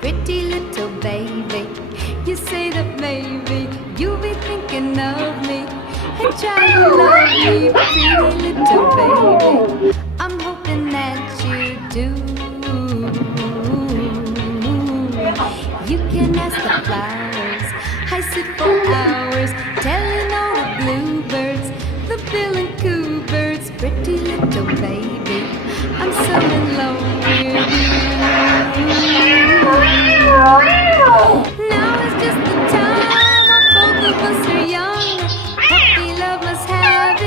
Pretty little baby, you say that maybe you'll be thinking of me and try to love me. Pretty little baby, I'm hoping that you do. You can ask the flowers, I sit for hours telling all the bluebirds, the bill and coo birds. Pretty little baby, I'm so in love